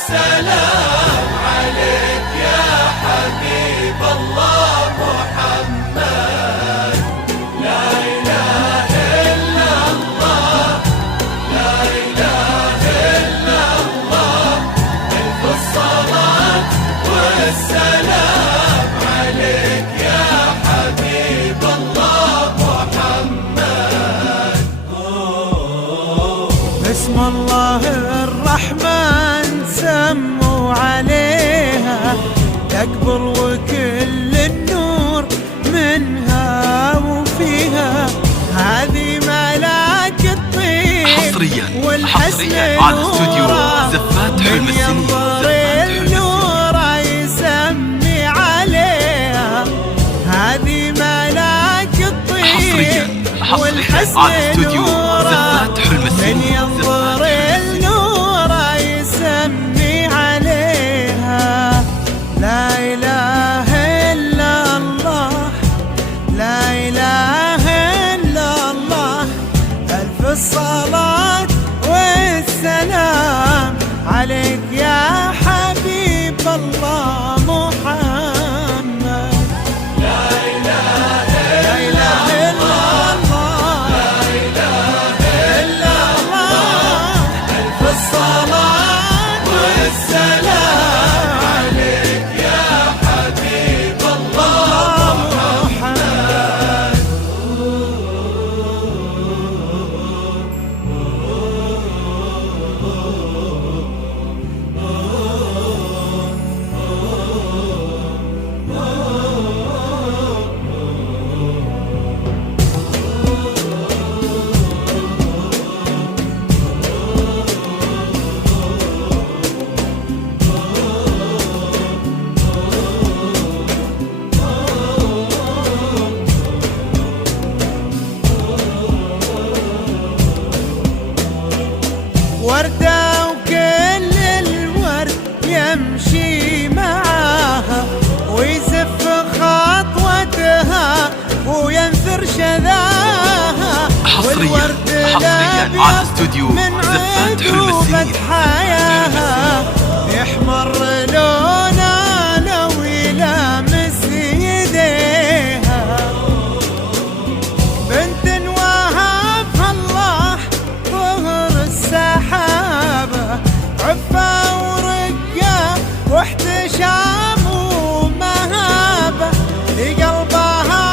والسلام عليك يا حبيب الله محمد. لا إله إلا الله، لا إله إلا الله، ألف الصلاة والسلام عليك يا حبيب الله محمد. بسم الله الرحمن سموا عليها تكبر وكل النور منها وفيها، هذه ملاك الطيب حصريا والحسن على استوديو زفات حلم من ينظر النور يسمي عليها، هذه ملاك الطيب والحسن على استوديو زفات حلم من ينظر النور يسمي عليها. لا إله إلا الله، لا إله إلا الله، ألف الصلاة والسلام عليك يا حبيب الله محمد. لا إله لا إله إلا الله، لا إله إلا الله، ألف الصلاة والسلام عليك يا حبيب الله محمد. وردة وكل الورد يمشي معاها ويزف خطوتها وينثر شذاها، والورد على استوديو من زفات حلم عذوبة السنين حياها يحمر لونها لو يلامس يديها. بنت وهبها الله ظهر السحابة، عفة ورقة واحتشام ومهابة، لقلبها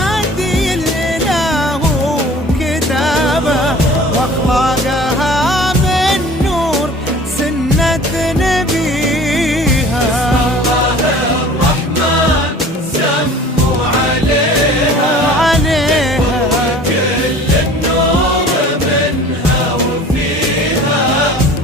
هدي الإله وكتابة، واخلاقها من نور سنة نبيها. الرحمن سموا عليها كل النور منها وفيها،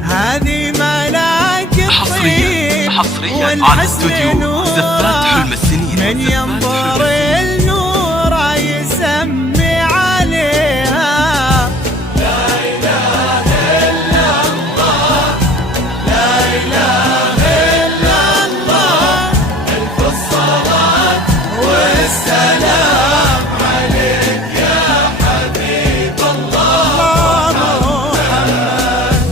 هذه ملاك الطيب حصريا على استوديو زفات حلم السنين. من ينظر النور يسمي عليها. لا إله إلا الله، لا إله إلا الله، ألف الصلاة والسلام عليك يا حبيب الله محمد.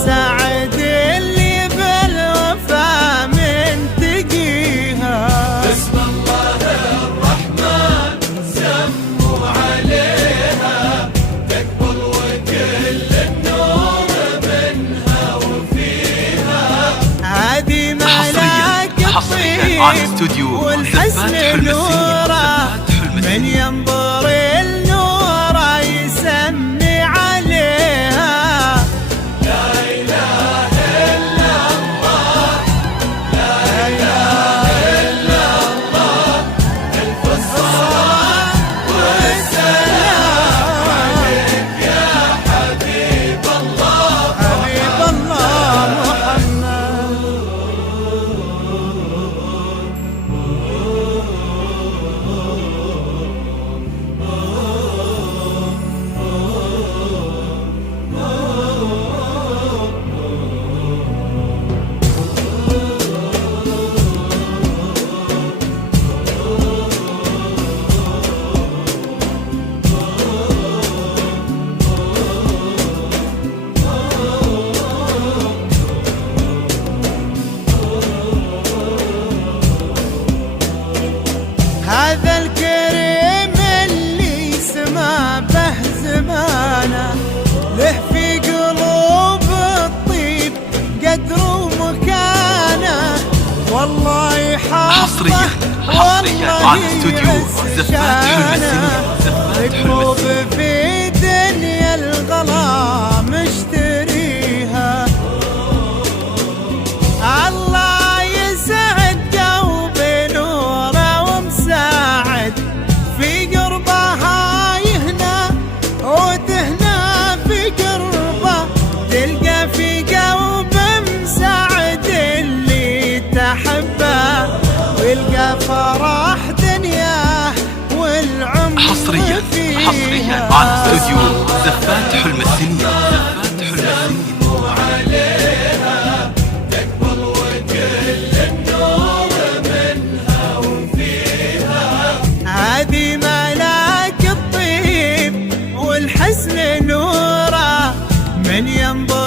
والسعد اللي بالوفا منتقيها. بسم الله الرحمن سموا عليها تقبل وكل النور منها وفيها. هذه ملاك حصرياً على استوديو والحسن نوره من ينظر النوره يسمي عليها. لا إله إلا الله لا إله إلا الله ألف الصلاة والسلام عليك يا حبيب الله حبيب الله محمد. هذا الكريم اللي سما به زمانه له في قلوب الطيب قدر ومكانه. والله حصرياً على استوديو زفات حلم مكتوب في دنيا الغلا مشتريها. الله يسعد قلبي نوره ومساعد في قربها يهنى وتهنى في قربه. تلقى في قلب مساعد اللي تحبه ويلقى فرح دنياه والعمر حصرياً فيها. على استوديو زفات حلم السنين. زفات حلم السنين. عليها تقبل وكل النور منها وفيها. هذه ملاك الطيب والحسن نوره من ينظر